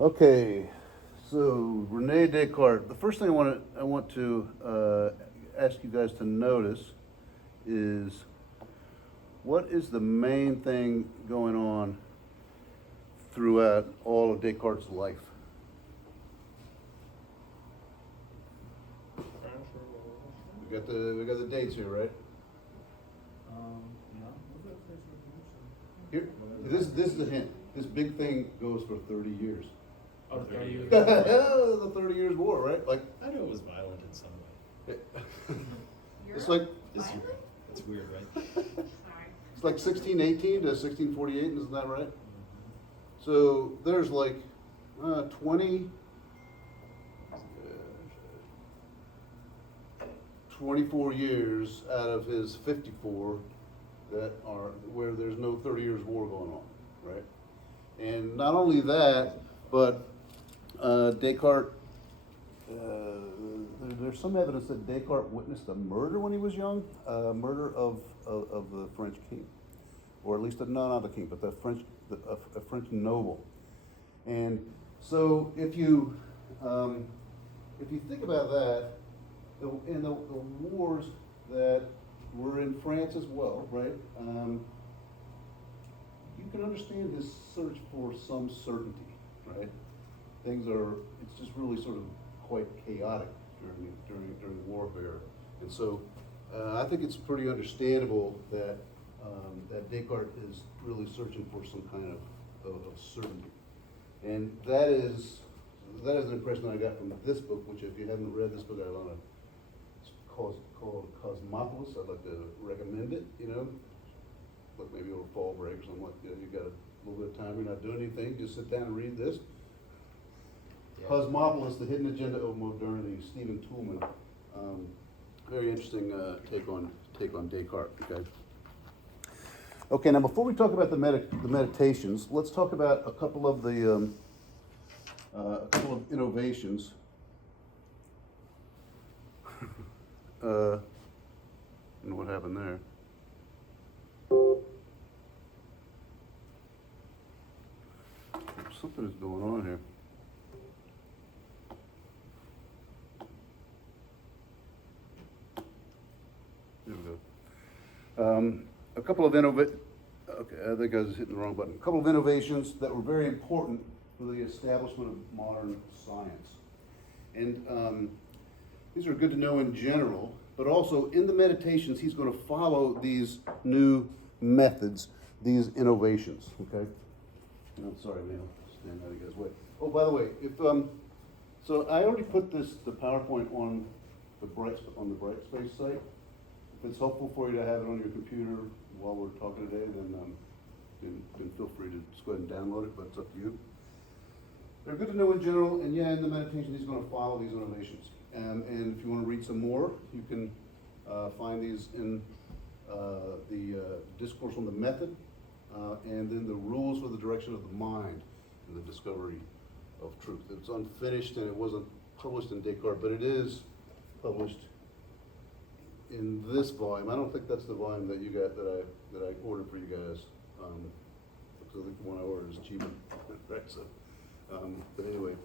Okay, so Rene Descartes. The first thing I want to ask you guys to notice is what is the main thing going on throughout all of Descartes' life? We got the dates here, right? Here, this is a hint. This big thing goes for 30 years. Oh, 30 years. The 30 Years' War, right? Like, I knew it was violent in some way. it's like It's weird, right? it's like 1618 to 1648, isn't that right? So there's like 24 years out of his 54 that are where there's no 30 Years' War going on, right? And not only that, but Descartes, there's some evidence that Descartes witnessed a murder when he was young, murder of the French king, or at least not the king, but a French noble. And so if you think about that, in the wars that were in France as well, right? You can understand his search for some certainty, right? It's just really sort of quite chaotic during warfare, and so I think it's pretty understandable that that Descartes is really searching for some kind of certainty, and that is an impression that I got from this book. Which, if you haven't read this book, I want to. It's called Cosmopolis. I'd like to recommend it. Like maybe over fall break or something like that. You got a little bit of time. You're not doing anything. Just sit down and read this. Yeah. Cosmopolis: The Hidden Agenda of Modernity. Stephen Toulmin. Very interesting take on Descartes. Okay. Okay. Now, before we talk about the meditations, let's talk about a couple of the innovations. And what happened there? Something is going on here. There we go. A couple of Okay, I think I was hitting the wrong button. A couple of innovations that were very important for the establishment of modern science, and these are good to know in general. But also in the meditations, he's going to follow these new methods, these innovations. Okay. I'm sorry, man. Stand out of you guys' way. Oh, by the way, so I already put the PowerPoint on the Brightspace site. If it's helpful for you to have it on your computer while we're talking today, then feel free to just go ahead and download it. But it's up to you. They're good to know in general, and in the meditation, he's going to follow these innovations. And if you want to read some more, you can find these in the Discourse on the Method, and then the Rules for the Direction of the Mind and the Discovery of Truth. It's unfinished and it wasn't published in Descartes, but it is published in this volume. I don't think that's the volume that you got that I ordered for you guys, because I think the one I ordered is cheaper, right? So, but anyway,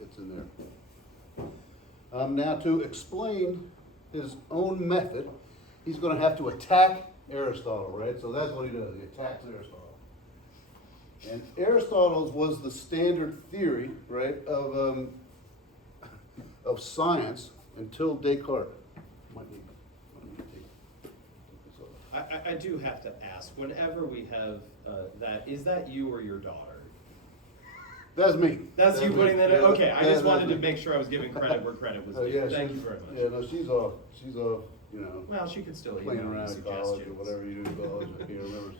it's in there. Now, to explain his own method, he's going to have to attack Aristotle, right? So that's what he does. He attacks Aristotle. And Aristotle's was the standard theory, right, of science until Descartes. I do have to ask, whenever we have that, is that you or your daughter? That's me. That's you putting that in? Okay, I just wanted to me. make sure I was giving credit where credit was due. Yeah, Thank you very much. Yeah, no, she's off, Well, she could still playing email me around in college or suggestions. whatever you do in college. I can't remember.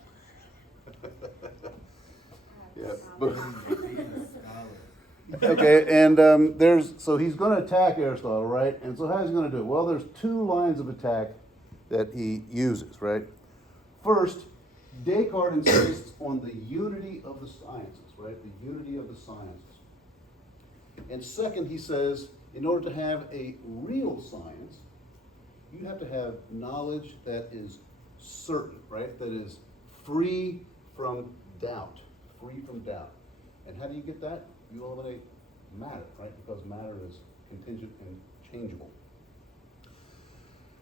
Yeah. Okay, and so he's going to attack Aristotle, right? And so how's he going to do it? Well, there's two lines of attack that he uses, right? First, Descartes insists on the unity of the sciences, right? The unity of the sciences. And second, he says, in order to have a real science, you have to have knowledge that is certain, right? That is free from doubt. Free from doubt. And how do you get that? You eliminate matter, right? Because matter is contingent and changeable.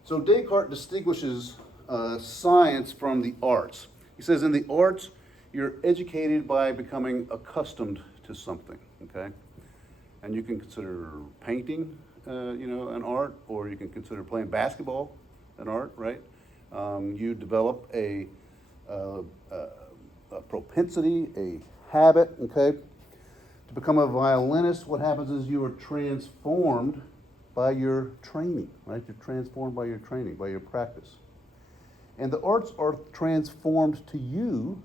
So Descartes distinguishes science from the arts. He says in the arts, you're educated by becoming accustomed to something, okay? And you can consider painting, an art, or you can consider playing basketball an art, right? You develop a propensity, a habit, okay? To become a violinist, what happens is you are transformed by your training, right? You're transformed by your training, by your practice. And the arts are transformed to you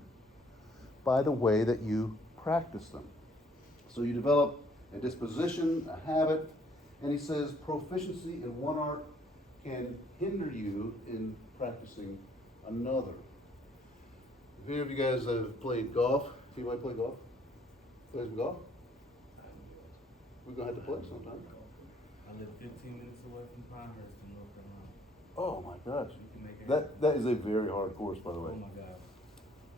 by the way that you practice them. So you develop a disposition, a habit, and he says proficiency in one art can hinder you in practicing another. If any of you guys have played golf, anybody play golf? Play some golf? We're gonna have to play sometime. I live 15 minutes away from Pinehurst in North Carolina. Oh my gosh. You can make it. That is a very hard course, by the way. Oh my God.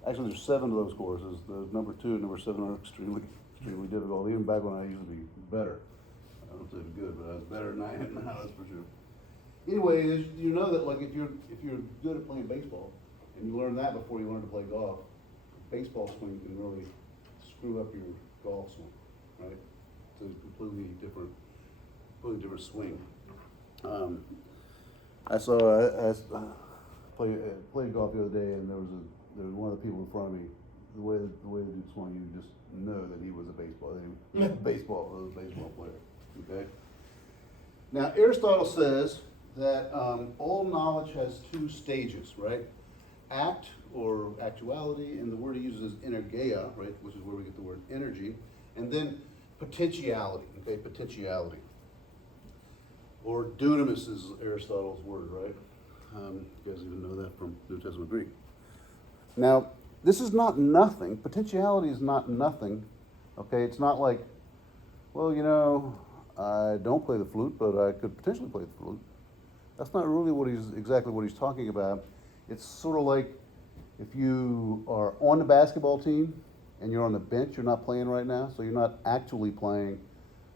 Actually, there's 7 of those courses. The number 2 and number 7 are extremely difficult. Even back when I used to be better. I don't say good, but I was better than I am now, that's for sure. Anyway, you know that like if you're good at playing baseball and you learn that before you learn to play golf, baseball swing can really screw up your golf swing, right? It's a completely different swing. I played golf the other day, and there was one of the people in front of me. The way the dude swung, you just know that he was a baseball player. Okay. Now Aristotle says that all knowledge has 2 stages, right? Act or actuality, and the word he uses is energeia, right, which is where we get the word energy, and then potentiality. Okay, potentiality. Or dunamis is Aristotle's word, right? You guys even know that from New Testament Greek. Now, this is not nothing. Potentiality is not nothing. Okay, it's not like, well, I don't play the flute, but I could potentially play the flute. That's not really exactly what he's talking about. It's sort of like if you are on the basketball team and you're on the bench, you're not playing right now, so you're not actually playing,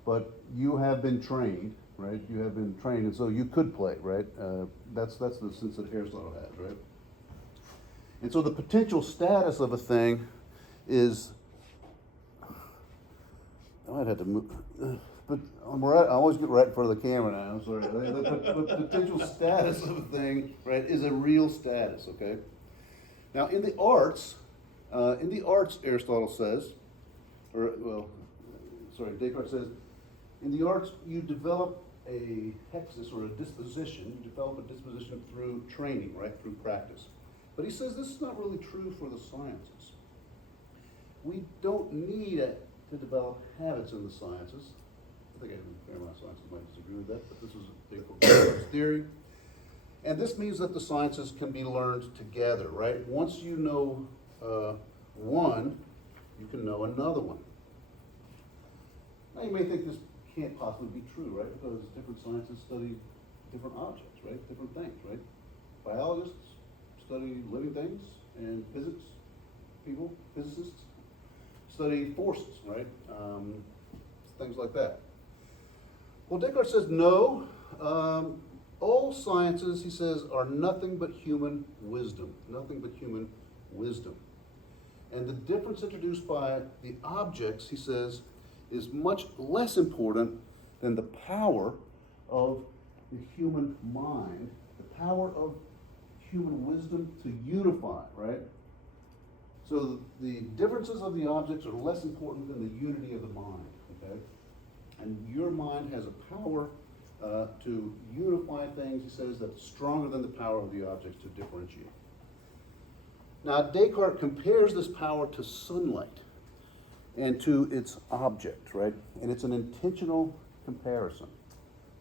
but you have been trained. Right, you have been trained, and so you could play, right? That's the sense that Aristotle has, right? And so the potential status of a thing is, I might have to move, but I always get right in front of the camera now. I'm sorry. The potential status of a thing, right, is a real status. Okay. Now, in the arts, Aristotle says, Descartes says, in the arts, you develop a hexis or a disposition. You develop a disposition through training, right, through practice. But he says this is not really true for the sciences. We don't need it to develop habits in the sciences. I think a fair amount of scientists might disagree with that, but this is Descartes' theory. And this means that the sciences can be learned together, right? Once you know one, you can know another one. Now you may think this can't possibly be true, right? Because different sciences study different objects, right? Different things, right? Biologists study living things, and physicists study forces, right? Things like that. Well, Descartes says no. All sciences, he says, are nothing but human wisdom. Nothing but human wisdom. And the difference introduced by the objects, he says, is much less important than the power of the human mind, the power of human wisdom to unify, right? So the differences of the objects are less important than the unity of the mind, okay? And your mind has a power to unify things, he says, that's stronger than the power of the objects to differentiate. Now, Descartes compares this power to sunlight and to its object, right? And it's an intentional comparison.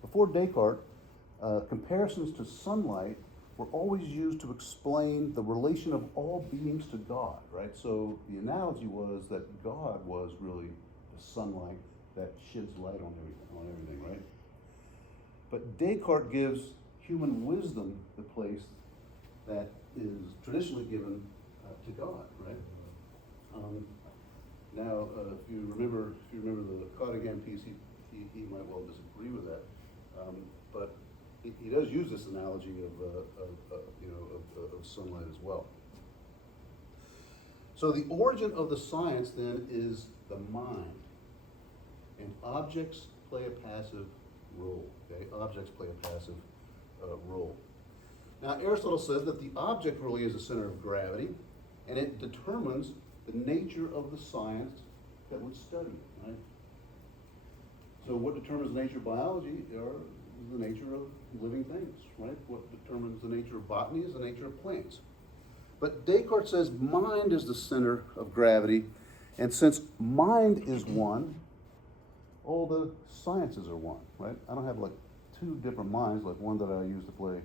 Before Descartes, comparisons to sunlight were always used to explain the relation of all beings to God, right? So the analogy was that God was really the sunlight that sheds light on everything, right? But Descartes gives human wisdom the place that is traditionally given to God, right? Now, if you remember the Cardigan piece, he might well disagree with that, but he does use this analogy of sunlight as well. So the origin of the science then is the mind, and objects play a passive role. Okay, objects play a passive role. Now Aristotle says that the object really is the center of gravity, and it determines the nature of the science that would study it, right? So what determines the nature of biology are the nature of living things, right? What determines the nature of botany is the nature of plants. But Descartes says mind is the center of gravity, and since mind is one, all the sciences are one, right? I don't have like two different minds, like one that I use to play,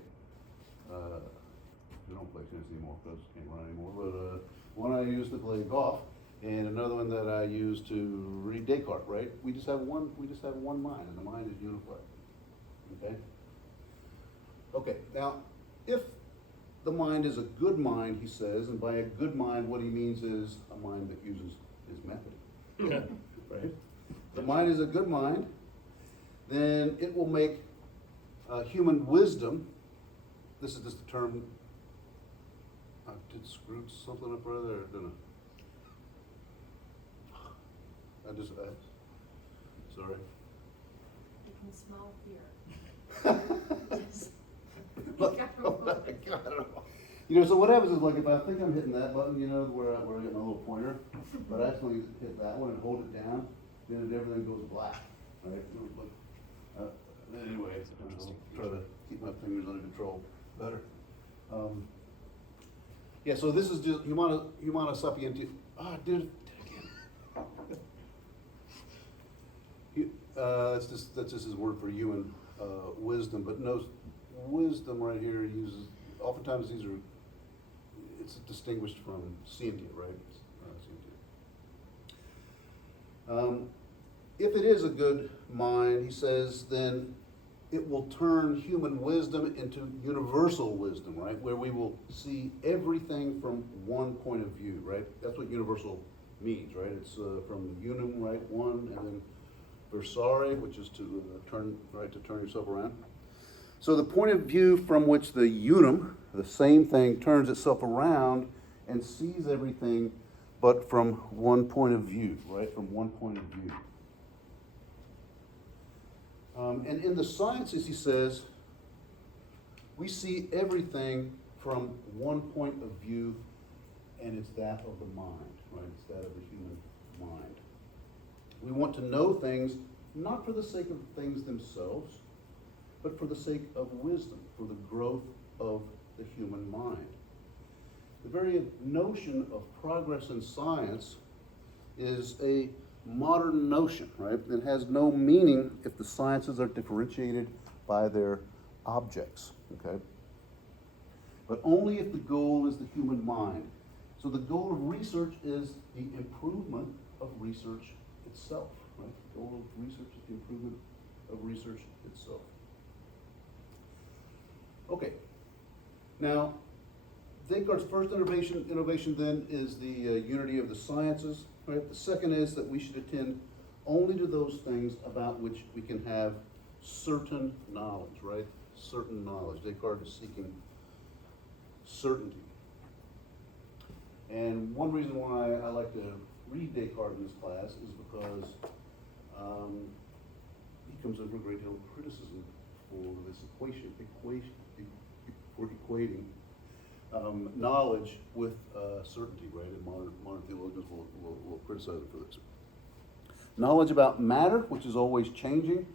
we don't play tennis anymore because can't run anymore, but one I use to play golf, and another one that I use to read Descartes, right? We just have one mind, and the mind is unified, okay? Okay, now, if the mind is a good mind, he says, and by a good mind, what he means is a mind that uses his method, right? If the mind is a good mind, then it will make human wisdom, this is just the term, did Scrooge something up right there, didn't I? Sorry. You can smell fear. Oh my God. You know, so what happens is, like, if I think I'm hitting that button, you know, where I get my little pointer, but I actually hit that one and hold it down, then everything goes black, right? Anyway, I'll try to keep my fingers under control better. Yeah, so this is just humana sapienti. Ah, did it again. That's just his word for human wisdom, but no, wisdom right here uses, oftentimes it's distinguished from scientia, right? If it is a good mind, he says, then it will turn human wisdom into universal wisdom, right? Where we will see everything from one point of view, right? That's what universal means, right? It's from unum, right, one, and then versare, which is to turn yourself around. So the point of view from which the unum, the same thing, turns itself around and sees everything, but from one point of view, right? From one point of view. And in the sciences, he says, we see everything from one point of view, and it's that of the mind, right? It's that of the human mind. We want to know things not for the sake of things themselves, but for the sake of wisdom, for the growth of the human mind. The very notion of progress in science is a modern notion, right? It has no meaning if the sciences are differentiated by their objects, okay? But only if the goal is the human mind. So the goal of research is the improvement of research itself, right? The goal of research is the improvement of research itself. Okay, now Descartes' first innovation then is the unity of the sciences, right? The second is that we should attend only to those things about which we can have certain knowledge, right? Certain knowledge. Descartes is seeking certainty. And one reason why I like to read Descartes in this class is because he comes under a great deal of criticism for this for equating knowledge with certainty, right? And modern theologians will criticize it for this. Knowledge about matter, which is always changing,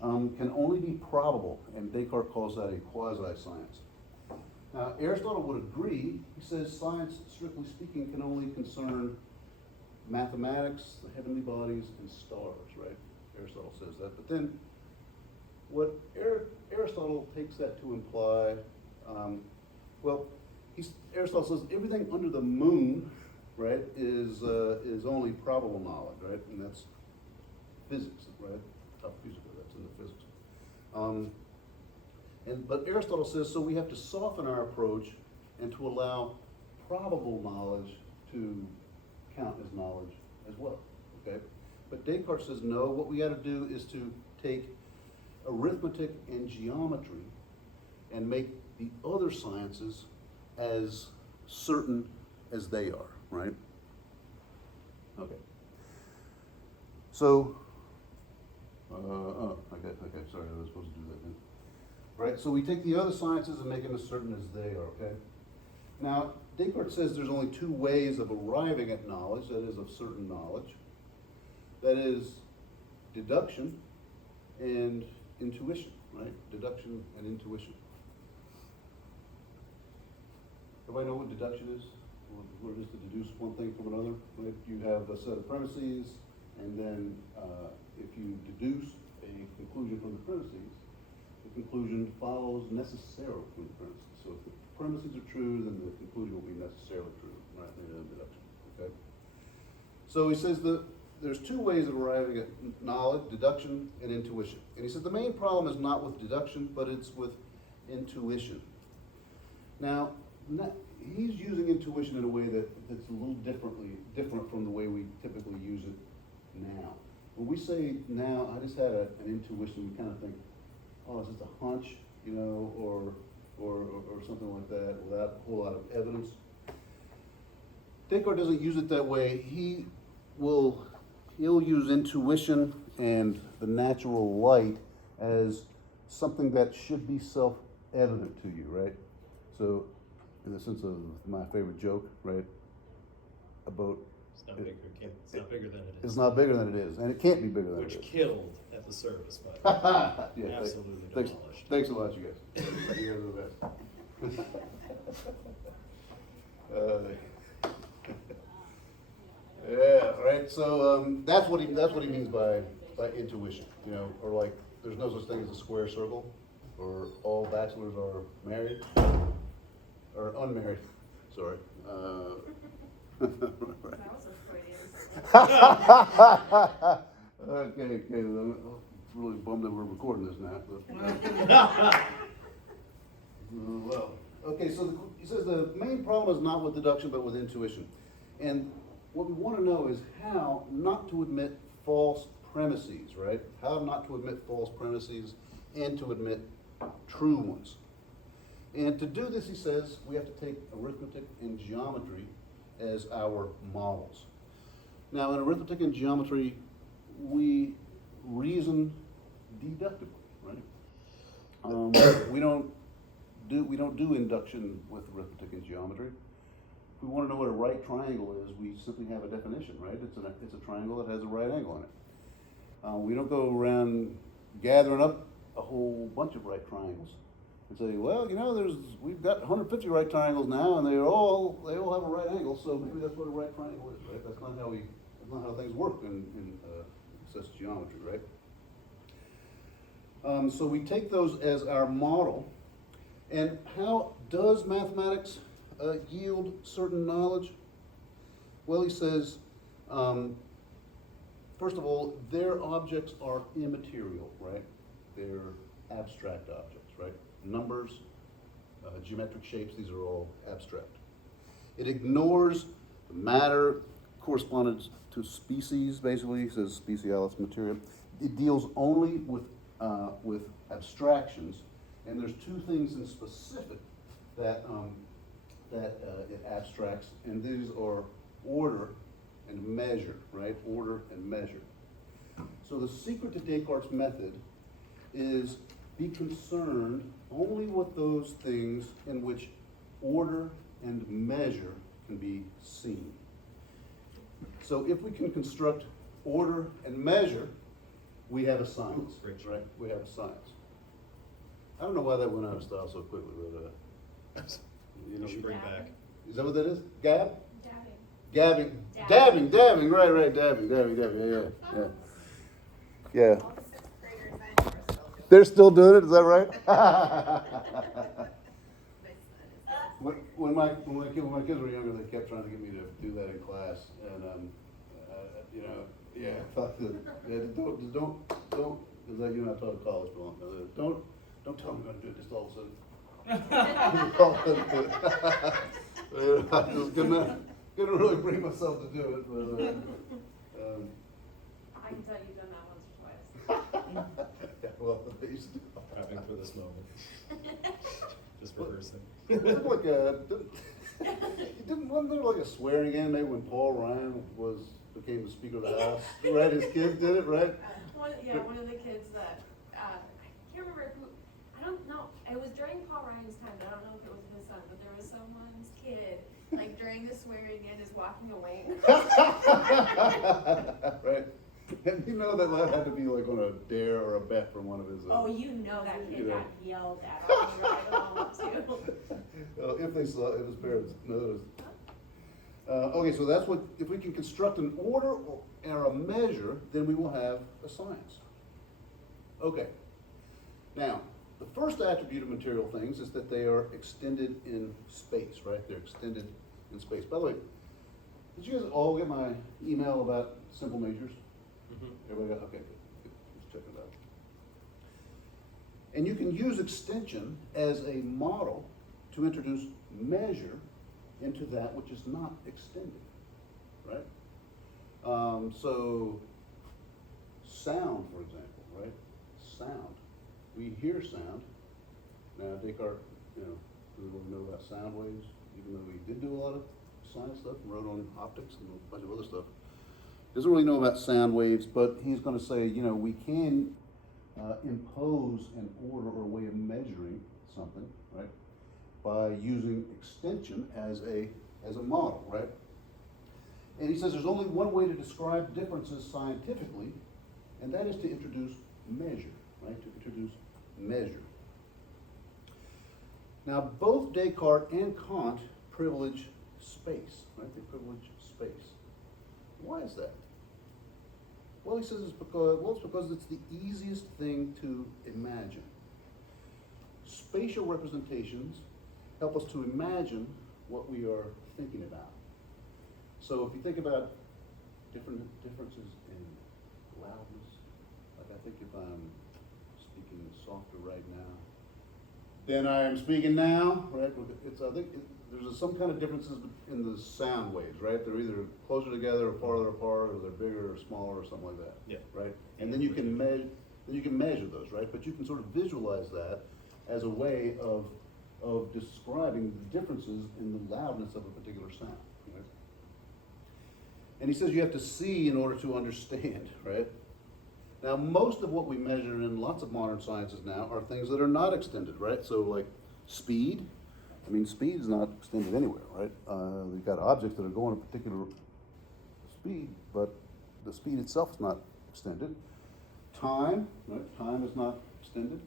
can only be probable, and Descartes calls that a quasi-science. Now, Aristotle would agree. He says science, strictly speaking, can only concern mathematics, the heavenly bodies, and stars, right? Aristotle says that. But then, what Aristotle takes that to imply, Aristotle says everything under the moon, right, is only probable knowledge, right? And that's physics, right? Top physics, that's in the physics. But Aristotle says, so we have to soften our approach and to allow probable knowledge to count as knowledge as well, okay? But Descartes says, no, what we gotta do is to take arithmetic and geometry and make the other sciences as certain as they are, right? Okay. So, okay, sorry, I was supposed to do that then. Right, so we take the other sciences and make them as certain as they are, okay? Now, Descartes says there's only two ways of arriving at knowledge, that is, of certain knowledge. That is deduction and intuition, right? Deduction and intuition. Everybody know what deduction is? What it is to deduce one thing from another? Right? You have a set of premises, and then if you deduce a conclusion from the premises, the conclusion follows necessarily from the premises. So if the premises are true, then the conclusion will be necessarily true, right? In deduction, okay? So he says that there's two ways of arriving at knowledge, deduction and intuition. And he said the main problem is not with deduction, but it's with intuition. Now, he's using intuition in a way that's a little different from the way we typically use it now. When we say now, I just had an intuition, we kind of think, oh, is this a hunch, you know, or something like that, without a whole lot of evidence. Descartes doesn't use it that way. He'll use intuition and the natural light as something that should be self-evident to you, right? So, in the sense of my favorite joke, right, about It's not bigger, it's not bigger than it is. it's not bigger than it is, and it can't be bigger than Which it is. killed at the service, but Yeah, absolutely thanks, demolished. thanks a lot, you guys. You guys are the best. Yeah, right. So that's what he means by intuition, you know, or like there's no such thing as a square circle, or all bachelors are married or unmarried. Sorry. That was a Freudian. Okay. I'm really bummed that we're recording this now. But, well, okay. So he says the main problem is not with deduction, but with intuition, and what we want to know is how not to admit false premises, right? How not to admit false premises and to admit true ones. And to do this, he says, we have to take arithmetic and geometry as our models. Now, in arithmetic and geometry, we reason deductively, right? We don't do induction with arithmetic and geometry. If we want to know what a right triangle is, we simply have a definition, right? It's a triangle that has a right angle in it. We don't go around gathering up a whole bunch of right triangles and say, well, you know, we've got 150 right triangles now, and they all have a right angle, so maybe that's what a right triangle is, right? That's not how things work in such geometry, right? So we take those as our model. And how does mathematics yield certain knowledge? Well, he says, first of all, their objects are immaterial, right? They're abstract objects, right? Numbers, geometric shapes, these are all abstract. It ignores the matter corresponded to species, basically. He says specialis materia. It deals only with abstractions, and there's two things in specific that it abstracts, and these are order and measure, right? Order and measure. So the secret to Descartes' method is be concerned only with those things in which order and measure can be seen. So if we can construct order and measure, we have a science, right? We have a science. I don't know why that went out of style so quickly, but You should bring back. is that what that is? Gab? Dabbing. Dabbing, right, dabbing, yeah. All the sixth graders I know are still doing it. They're still doing it, is that right? My son is. When my kids were younger, they kept trying to get me to do that in class, and you know, yeah, I thought that don't, because you know I taught at college for a long time. Don't tell me I'm going to do it. Just all of a sudden, I just couldn't really bring myself to do it, but, I can tell you've done that once or twice. yeah, well, they used to. Prepping for this moment. Just rehearsing. It looked like wasn't there like a swearing in maybe when Paul Ryan became the Speaker of the House? Right, his kids did it, right? One of the kids that, I can't remember who, I don't know, it was during Paul Ryan's time, but I don't know if it was his son, but there was someone's kid, like during the swearing in is walking away. Right. And you know that had to be like on a dare or a bet from one of his. Oh, you know that You kid know. got yelled at on the ride home too. Well, if his parents noticed. Okay, so that's what, if we can construct an order or a measure, then we will have a science. Okay. Now, the first attribute of material things is that they are extended in space, right? They're extended in space. By the way, did you guys all get my email about simple measures? Everybody got, okay, good. Let's check it out. And you can use extension as a model to introduce measure into that which is not extended, right? So sound, for example, right? Sound. We hear sound. Now Descartes, doesn't really know about sound waves, even though he did do a lot of science stuff and wrote on optics and a bunch of other stuff. Doesn't really know about sound waves, but he's going to say, we can impose an order or a way of measuring something, right, by using extension as a model, right? And he says there's only one way to describe differences scientifically, and that is to introduce measure, right? To introduce measure. Now, both Descartes and Kant privilege space, right? They privilege space. Why is that? Well, he says it's because it's the easiest thing to imagine. Spatial representations help us to imagine what we are thinking about. So if you think about differences in loudness, like I think if I'm speaking softer right now than I am speaking now, right? There's some kind of differences in the sound waves, right? They're either closer together or farther apart, or they're bigger or smaller or something like that. Yeah. Right? And then you can measure those, right? But you can sort of visualize that as a way of describing the differences in the loudness of a particular sound, right? And he says you have to see in order to understand, right? Now, most of what we measure in lots of modern sciences now are things that are not extended, right? So like speed. I mean, speed is not extended anywhere, right? We've got objects that are going at a particular speed, but the speed itself is not extended. Time, right? Time is not extended.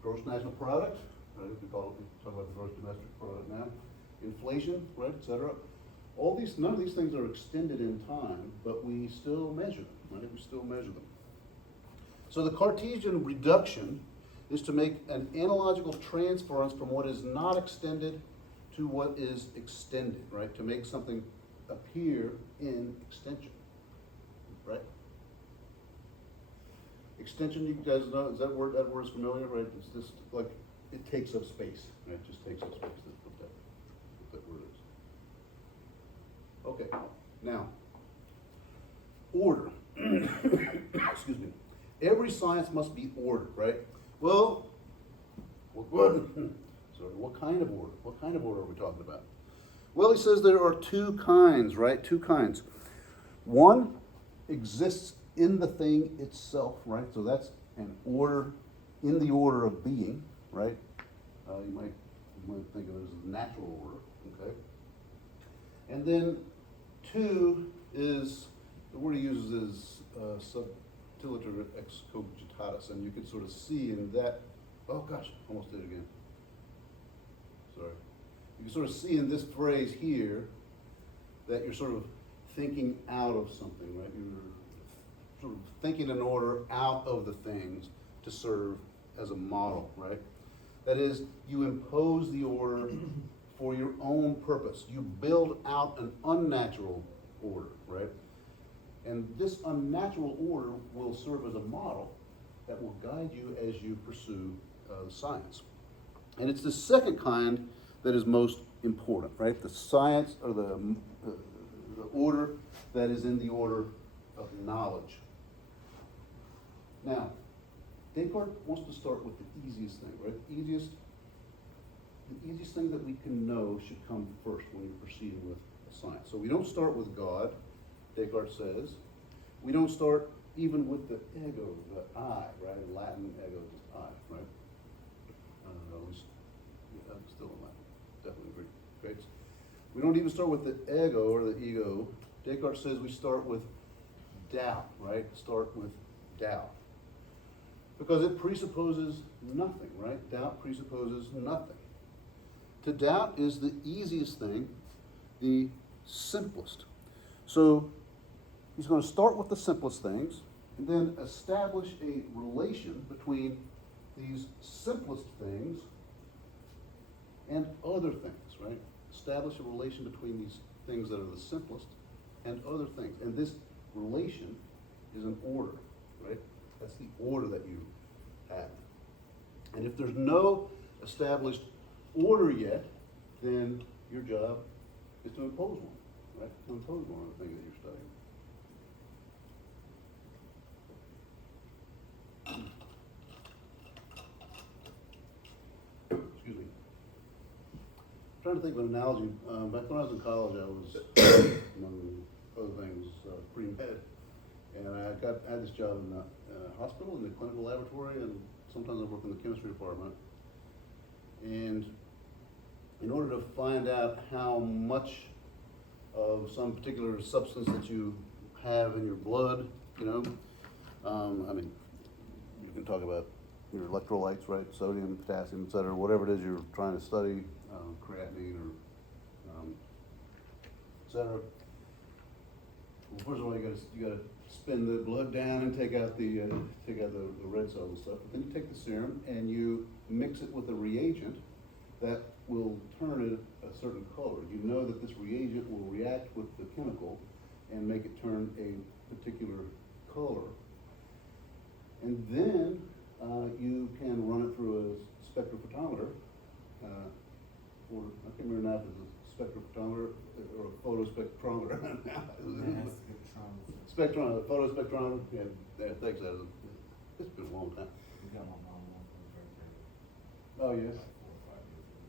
Gross national product, right? We talk about the gross domestic product now. Inflation, right, et cetera. None of these things are extended in time, but we still measure them, right? We still measure them. So the Cartesian reduction is to make an analogical transference from what is not extended to what is extended, right? To make something appear in extension, right? Extension, you guys know, that word is familiar, right? It's just like, it takes up space, right? It just takes up space. That's what that word is. Okay, now, order. Excuse me. Every science must be ordered, right? Well, what kind of order? What kind of order are we talking about? Well, he says there are two kinds, right? Two kinds. One exists in the thing itself, right? So that's an order in the order of being, right? You might think of it as a natural order, okay? And then two is, the word he uses is subtiliter ex cogitatis, and you can sort of see in that, oh gosh, almost did it again. Sorry. You can sort of see in this phrase here that you're sort of thinking out of something, right? You're sort of thinking an order out of the things to serve as a model, right? That is, you impose the order for your own purpose. You build out an unnatural order, right? And this unnatural order will serve as a model that will guide you as you pursue science. And it's the second kind that is most important, right? The science or the order that is in the order of knowledge. Now, Descartes wants to start with the easiest thing, right? The easiest thing that we can know should come first when you're proceeding with a science. So we don't start with God, Descartes says. We don't start even with the ego, the I, right? In Latin, ego is just I, right? At least, yeah, I'm still in Latin, definitely agree. Great. We don't even start with the ego or the ego. Descartes says we start with doubt, right? Start with doubt. Because it presupposes nothing, right? Doubt presupposes nothing. To doubt is the easiest thing, the simplest. So he's going to start with the simplest things and then establish a relation between these simplest things and other things, right? Establish a relation between these things that are the simplest and other things. And this relation is an order, right? That's the order that you have. And if there's no established order yet, then your job is to impose one, right? To impose one on the thing that you're studying. Excuse me. I'm trying to think of an analogy. Back when I was in college, I was, among other things, pre-med. And I had this job in the hospital, in the clinical laboratory, and sometimes I worked in the chemistry department. And in order to find out how much of some particular substance that you have in your blood, you know, I mean, you can talk about your electrolytes, right? Sodium, potassium, et cetera, whatever it is you're trying to study, creatinine or et cetera. Well, first of all, you gotta spin the blood down and take out the red cells and stuff. But then you take the serum and you mix it with a reagent that will turn it a certain color. You know that this reagent will react with the chemical and make it turn a particular color. And then you can run it through a spectrophotometer, or I can't remember now if it's a spectrophotometer or a photospectrometer. Photospectrometer, yeah, thanks, Adam. It's been a long time. We got my mom one for her birthday. Oh, yes. Like 4 or 5 years ago.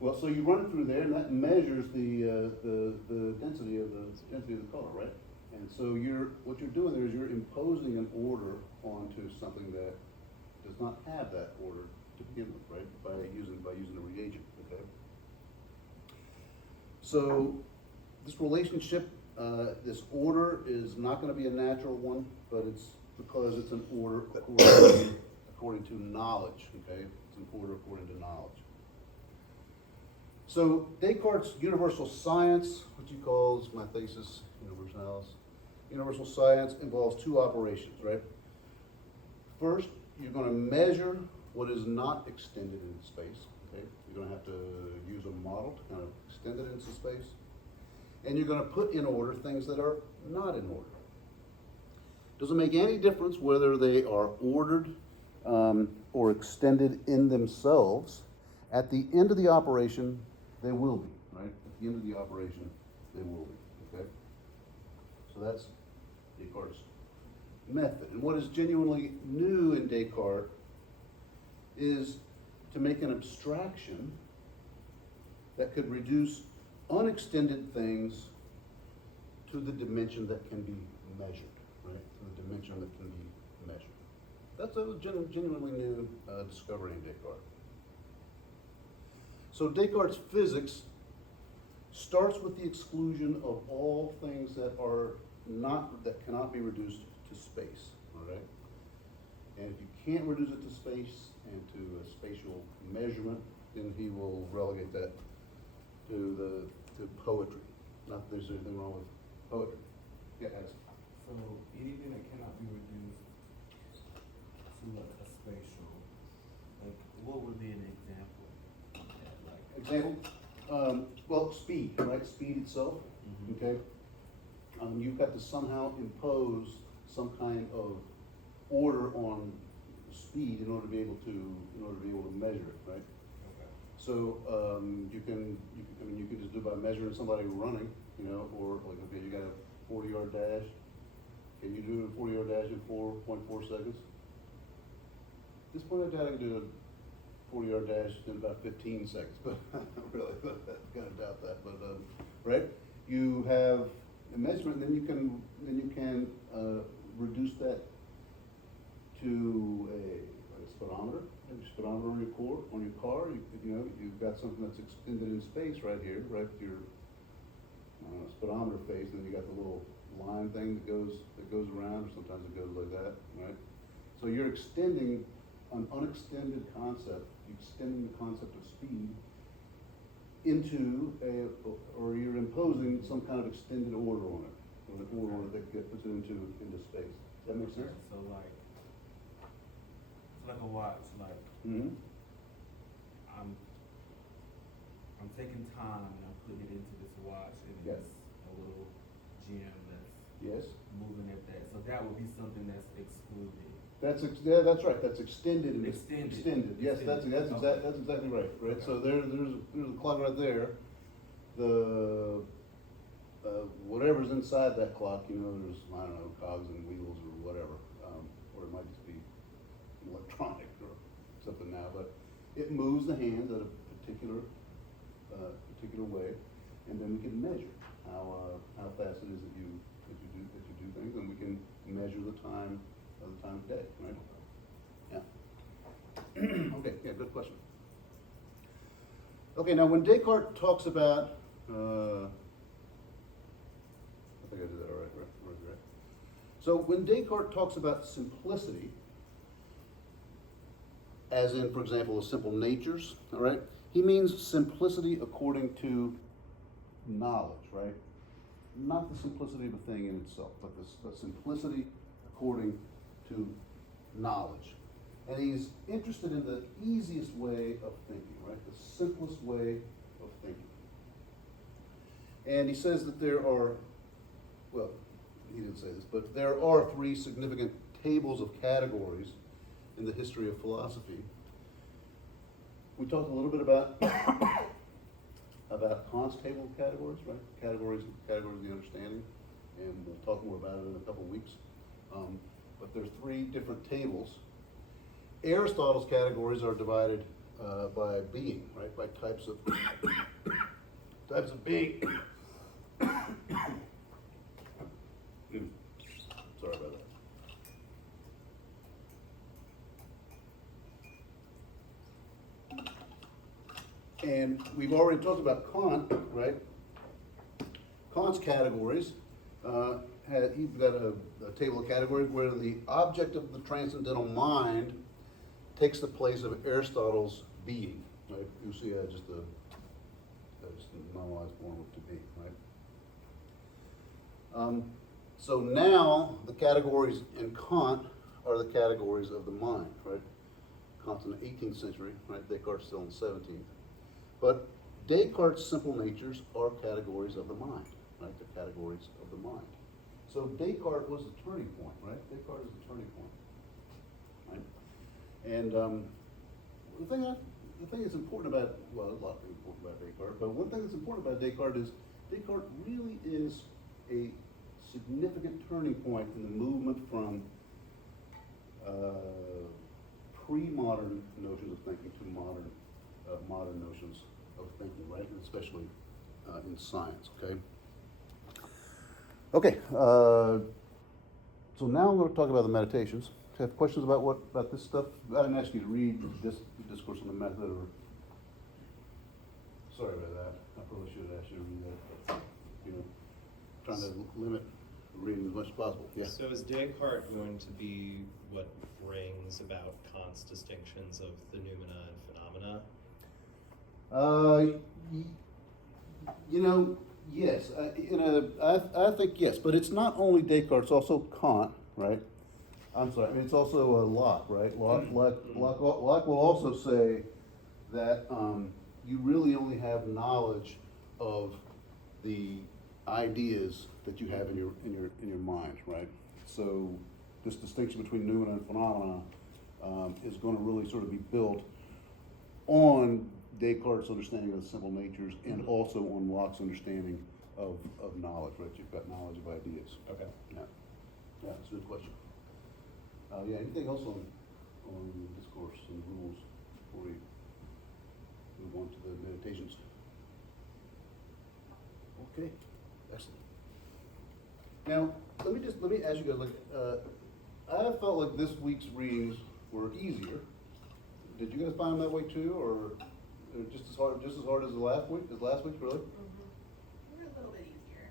Well, so you run it through there, and that measures the density of the color, right? And so what you're doing there is you're imposing an order onto something that does not have that order to begin with, right? By using a reagent, okay? So this relationship, this order is not going to be a natural one, but it's because it's an order according to knowledge, okay? It's an order according to knowledge. So Descartes' universal science, which he calls my thesis universalis, universal science involves two operations, right? First, you're going to measure what is not extended into space, okay? You're going to have to use a model to kind of extend it into space. And you're going to put in order things that are not in order. Doesn't make any difference whether they are ordered or extended in themselves. At the end of the operation, they will be, right? At the end of the operation, they will be, okay? So that's Descartes' method. And what is genuinely new in Descartes is to make an abstraction that could reduce unextended things to the dimension that can be measured, right? To the dimension that can be measured. That's a genuinely new discovery in Descartes. So Descartes' physics starts with the exclusion of all things that cannot be reduced to space, all right? And if you can't reduce it to space and to a spatial measurement, then he will relegate that to poetry. Not that there's anything wrong with poetry. Yeah, ask. So anything that cannot be reduced to like a spatial, like what would be an example of that? Like Example, well, speed, right? Speed itself, okay? You've got to somehow impose some kind of order on speed in order to be able to measure it, right? Okay. So, you can just do it by measuring somebody running, you know, or like, okay, you got a 40-yard dash. Can you do a 40-yard dash in 4.4 seconds? At this point, I doubt I can do a 40-yard dash in about 15 seconds, but really, kind of doubt that, but, right? You have a measurement, and then you can reduce that to a speedometer, on your car, you've got something that's extended in space right here, right, with your speedometer face, and then you got the little line thing that goes around, or sometimes it goes like that, right? So you're extending an unextended concept, you're extending the concept of speed into or you're imposing some kind of extended order on it, or an order on it that puts it into space. Does that make sense? So like, it's like a watch, like, Mm-hmm. I'm taking time and I'm putting it into this watch, and Yes. it's a little gem that's Yes. moving at that, so that would be something that's excluded. Yeah, that's right, that's extended and Extended. yes, that's Extended. Okay. exactly right, right? Okay. So there's a clock right there, the, whatever's inside that clock, you know, there's, I don't know, cogs and wheels or whatever, or it might just be electronic or something now, but it moves the hands at a particular way, and then we can measure how fast it is that you do things, and we can measure the time of day, right? Yeah. Okay, yeah, good question. Okay, now when Descartes talks about, I think I did that all right, right. So when Descartes talks about simplicity, as in, for example, the simple natures, all right, he means simplicity according to knowledge, right? Not the simplicity of a thing in itself, but the simplicity according to knowledge. And he's interested in the easiest way of thinking, right? The simplest way of thinking. And he says that there are, well, he didn't say this, but there are 3 significant tables of categories in the history of philosophy. We talked a little bit about Kant's table of categories, right? Categories of the understanding, and we'll talk more about it in a couple of weeks. But there's 3 different tables. Aristotle's categories are divided by being, right? By types of being. Sorry about that. And we've already talked about Kant, right? Kant's categories, he's got a table of categories where the object of the transcendental mind takes the place of Aristotle's being, right? You see just a normalized form of to be, right? So now the categories in Kant are the categories of the mind, right? Kant's in the 18th century, right? Descartes still in the 17th. But Descartes' simple natures are categories of the mind, right? They're categories of the mind. So Descartes was the turning point, right? Descartes is the turning point, right? And the thing that's important about, well, a lot of things important about Descartes, but one thing that's important about Descartes is Descartes really is a significant turning point in the movement from pre-modern notions of thinking to modern notions of thinking, right? And especially in science, okay? Okay, so now I'm going to talk about the meditations. Do you have questions about this stuff? I didn't ask you to read this discourse on the method, or sorry about that. I probably should have asked you to read that, but, trying to limit reading as much as possible. Yeah. So is Descartes going to be what brings about Kant's distinctions of the noumena and phenomena? Yes. I think yes, but it's not only Descartes; it's also Kant, right? I'm sorry. I mean, it's also Locke, right? Locke will also say that you really only have knowledge of the ideas that you have in your mind, right? So this distinction between noumena and phenomena is gonna really sort of be built on Descartes' understanding of the simple natures and also on Locke's understanding of knowledge, right? You've got knowledge of ideas. Okay. Yeah, yeah, that's a good question. Yeah, anything else on discourse and rules before we move on to the meditations? Okay, excellent. Now, let me ask you guys, I felt like this week's readings were easier. Did you guys find them that way too, or just as hard as the last week? Is last week really? We're a little bit easier.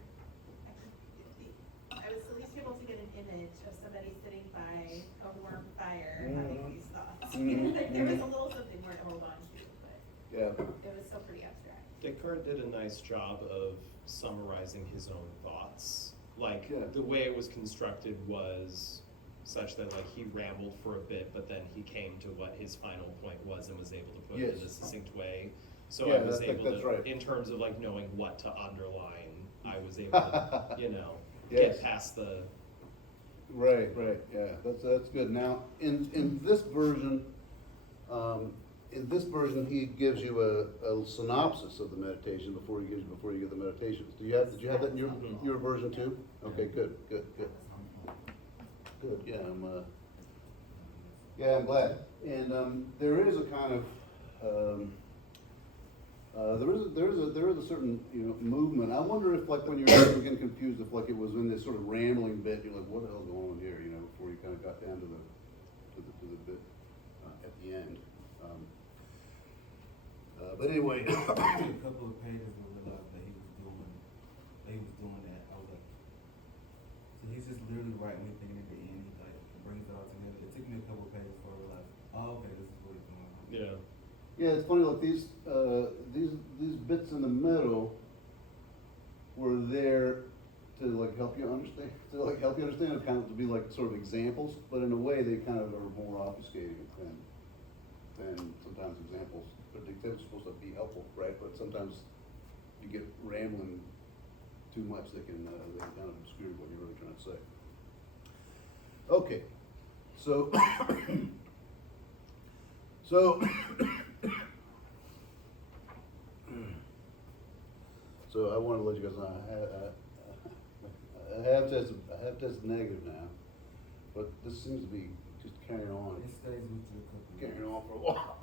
I was at least able to get an image of somebody sitting by a warm fire having these thoughts. Like, there was a little something more to hold on to, but Yeah. it was still pretty abstract. Descartes did a nice job of summarizing his own thoughts. Like, Yeah. the way it was constructed was such that, like, he rambled for a bit, but then he came to what his final point was and was able to put it in a Yes. succinct way. So Yeah, I was I think able that's to, right. in terms of like knowing what to underline, I was able to, Yes. get past the, Right, yeah, that's good. Now, in this version, he gives you a synopsis of the meditation before you get the meditations. Did you have that in your version too? Okay, good. Good, yeah, I'm glad. And, there is a kind of, there is a certain, movement. I wonder if, like, when you're getting confused, if like it was in this sort of rambling bit, you're like, what the hell's going on here, before you kind of got down to the bit, at the end. But anyway. A couple of pages and realized that he was doing that. I was like, so he's just literally writing anything at the end. He like brings it all together. It took me a couple of pages before I realized, oh, okay, this is what he's doing. yeah. Yeah, it's funny, like these bits in the middle were there to like help you understand, kind of to be like sort of examples, but in a way they kind of are more obfuscating than sometimes examples. But they're supposed to be helpful, right? But sometimes you get rambling too much, they can kind of obscure what you're really trying to say. Okay, so so I want to let you guys know I have tested negative now, but this seems to be just carrying on. It stays with you a couple of Carrying years. on for a while.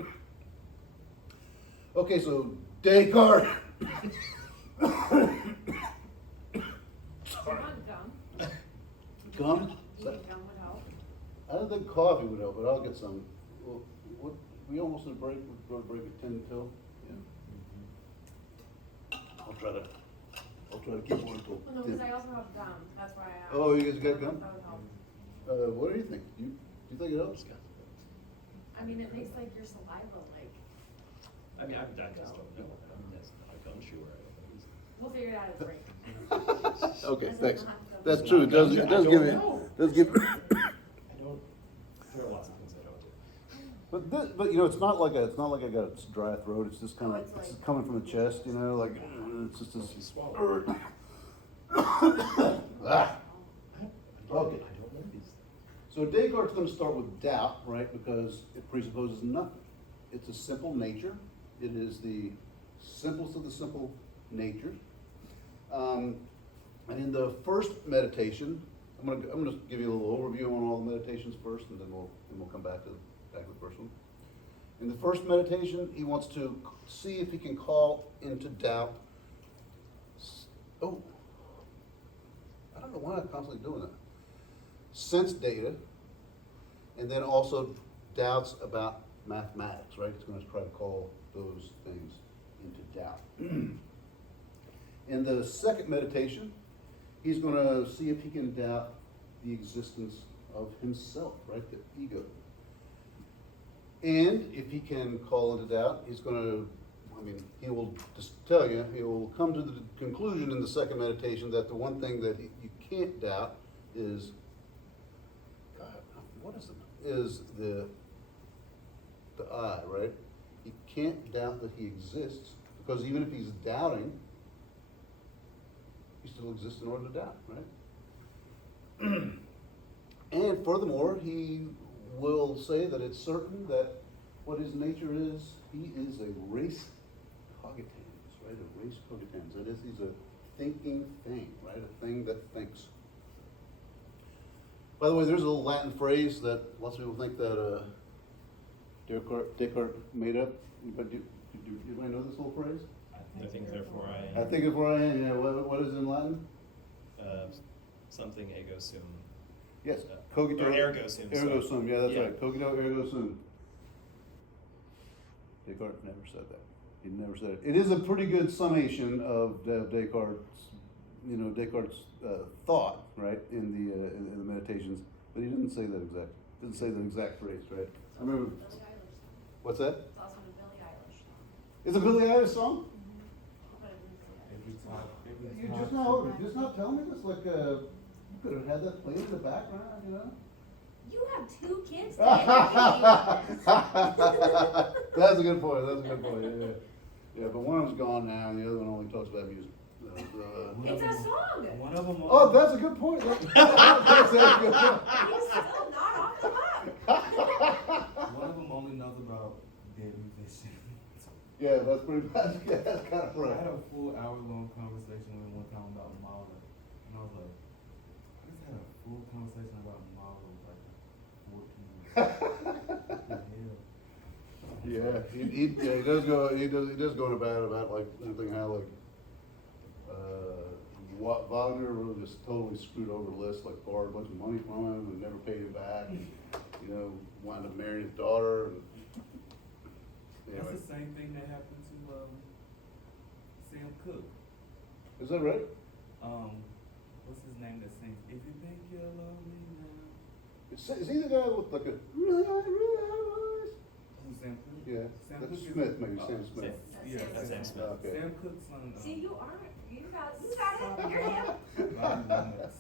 Okay, so Descartes. Do you want gum? Gum? Do you think gum would help? I don't think coffee would help, but I'll get some. Well, we almost at a break. We're going to break at 10 till. Yeah. I'll try to keep one until Well, no, 10. because I also have gum, that's why I asked. Oh, you guys got I don't know gum? if that would help. What do you think? Do you think it helps? I mean, it makes like your saliva like, I mean, I just don't know. I'm just not a gum chewer. I don't we'll figure it out at the break. Okay, Doesn't thanks. have to- That's true. It does I give don't you. know. Does give. I don't, there are lots of things I don't do. But it's not like I got a dry throat. It's just kind Oh, of it's like- coming from the chest. Like it's just If you this. swallow. Ah. I don't know these things. So Descartes is going to start with doubt, right? Because it presupposes nothing. It's a simple nature. It is the simplest of the simple natures. And in the first meditation, I'm gonna give you a little overview on all the meditations first, and then we'll come back to the first one. In the first meditation, he wants to see if he can call into doubt. Oh, I don't know why I'm constantly doing that. Sense data, and then also doubts about mathematics, right? It's going to try to call those things into doubt. In the second meditation, he's going to see if he can doubt the existence of himself, right? The ego. And if he can call into doubt, he's going to, he will just tell you, he will come to the conclusion in the second meditation that the one thing that you can't doubt is, God, what is it? Is the I, right? He can't doubt that he exists, because even if he's doubting, he still exists in order to doubt, right? And furthermore, he will say that it's certain that what his nature is, he is a res cogitans, right? A res cogitans. That is, he's a thinking thing, right? A thing that thinks. By the way, there's a little Latin phrase that lots of people think that Descartes made up. But do anybody know this little phrase? I think therefore I am. I think before I am, yeah. What is it in Latin? Something ego sum. Yes, Or cogito ergo sum. ergo sorry. sum. Yeah, that's Yeah. right. Cogito ergo sum. Descartes never said that. He never said it. It is a pretty good summation of Descartes, Descartes' thought, right, in the Meditations. But he didn't say that exact. Didn't say the exact phrase, right? I remember. Billie Eilish. What's that? It's also the Billie Eilish song. It's a Billie Eilish song. But I didn't say that. Every You time. just now telling me this like you could have had that played in the background, you know. You have 2 kids to entertain. That's a good point. That's a good point. Yeah, yeah. Yeah, but one of them's gone now, and the other one only talks about music. It's a song. One of them. Oh, that's a good point. That's a good point. He's still not off the hook. One of them only knows about dead musicians. Yeah, that's pretty much. Yeah, that's kind of I right. had a full hour-long conversation with him one time about Mahler, and I was like, I just had a full conversation about Mahler with like 14 minutes. What the hell? Yeah, he does go. He does go about like something how like Wagner really just totally screwed over Liszt, like borrowed a bunch of money from him and never paid him back. And, wound up marrying his daughter. And, anyway. That's the same thing that happened to Sam Cooke. Is that right? What's his name that sings "If You Think You'll Love Me Now"? Is he the guy with like a really high voice? Who's Sam Cooke? Yeah, Sam that's Cooke is- Smith, maybe oh, Sam Smith. Yeah, That's Sam Smith. Okay. Sam Cooke's son. See, you got it. You're him.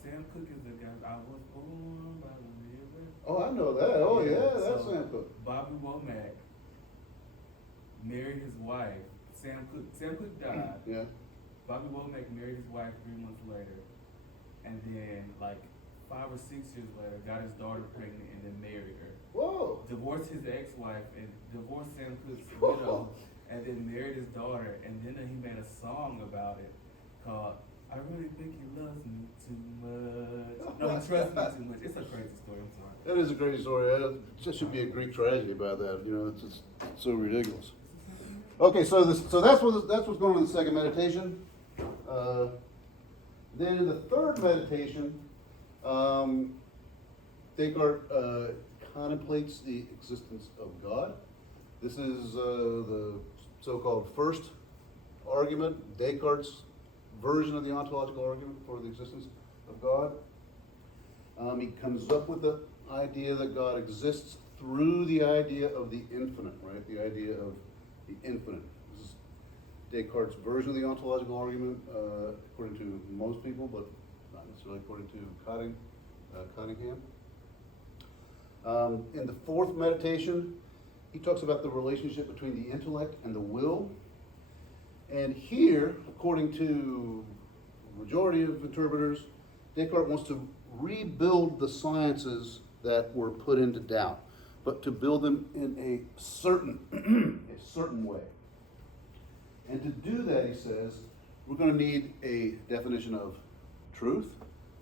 Sam Cooke is the guy. I was born by the river. Oh, I know that. Oh, yeah, that's so Sam Cooke. Bobby Womack married his wife. Sam Cooke died. Yeah. Bobby Womack married his wife 3 months later, and then like 5 or 6 years later, got his daughter pregnant and then married her. Whoa. Divorced his ex-wife and divorced Sam Cooke's widow, and then married his daughter, and then he made a song about it called "I Really Think He Loves Me Too Much." No, he trusts me too much. It's a crazy story. I'm sorry. That is a crazy story. It should be a Greek tragedy about that. It's just so ridiculous. Okay, so that's what's going on in the second meditation. Then in the third meditation, Descartes contemplates the existence of God. This is the so-called first argument, Descartes' version of the ontological argument for the existence of God. He comes up with the idea that God exists through the idea of the infinite, right? The idea of the infinite. This is Descartes' version of the ontological argument, according to most people, but not necessarily according to Cunningham. In the fourth meditation, he talks about the relationship between the intellect and the will. And here, according to the majority of interpreters, Descartes wants to rebuild the sciences that were put into doubt, but to build them in a certain way. And to do that, he says, we're going to need a definition of truth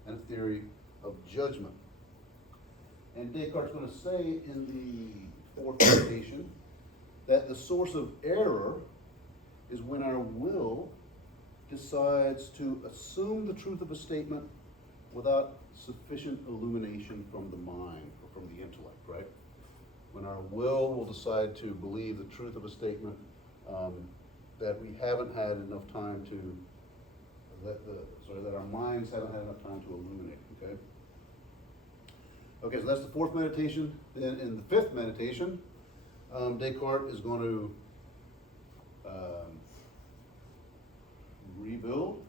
and a theory of judgment. And Descartes is going to say in the fourth meditation that the source of error is when our will decides to assume the truth of a statement without sufficient illumination from the mind or from the intellect, right? When our will decide to believe the truth of a statement that we haven't had enough time to, that our minds haven't had enough time to illuminate, okay? Okay, so that's the fourth meditation. Then in the fifth meditation, Descartes is going to rebuild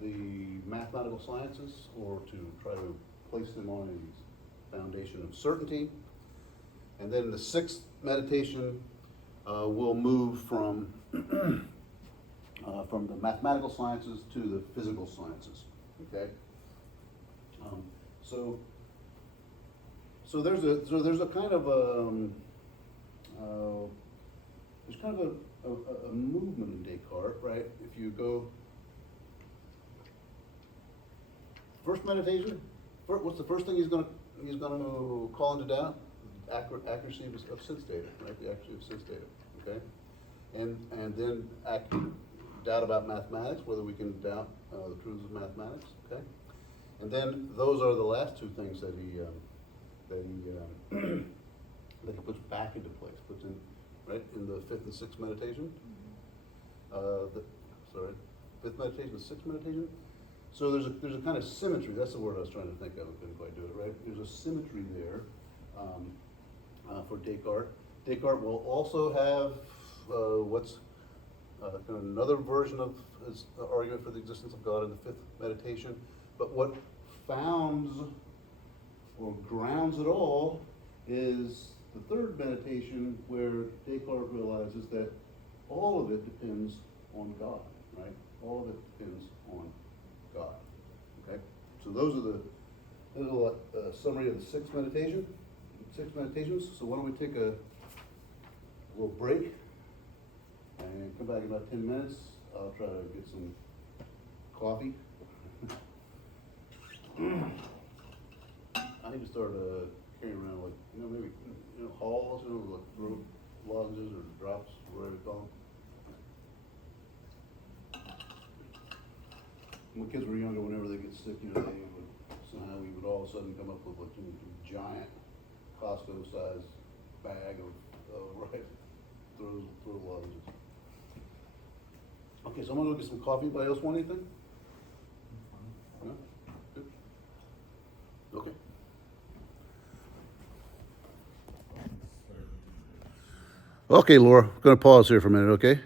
the mathematical sciences, or to try to place them on a foundation of certainty. And then the sixth meditation will move from the mathematical sciences to the physical sciences. Okay. So So there's a kind of there's kind of a movement in Descartes, right? If you go first meditation, what's the first thing he's gonna call into doubt? Accuracy of sense data, right? The accuracy of sense data, okay? And then doubt about mathematics, whether we can doubt the truths of mathematics, okay? And then those are the last two things that he that he puts back into place, puts in, right, in the fifth and sixth meditation. Fifth meditation, the sixth meditation. So there's a kind of symmetry. That's the word I was trying to think of. I couldn't quite do it right. There's a symmetry there for Descartes. Descartes will also have what's kind of another version of his argument for the existence of God in the fifth meditation. But what founds or grounds it all is the third meditation, where Descartes realizes that all of it depends on God, right? All of it depends on God. Okay, so those are the little summary of the six meditations. So why don't we take a little break and come back in about 10 minutes. I'll try to get some coffee. I need to start carrying around, like, maybe halls, like throat lozenges or drops, whatever you call them. When kids were younger, whenever they get sick, they would somehow we would all of a sudden come up with like a giant Costco-sized bag of throat lozenges. Okay, so I'm gonna go get some coffee. Anybody else want anything? No? Good. Okay. Okay, Laura, I'm gonna pause here for a minute, okay?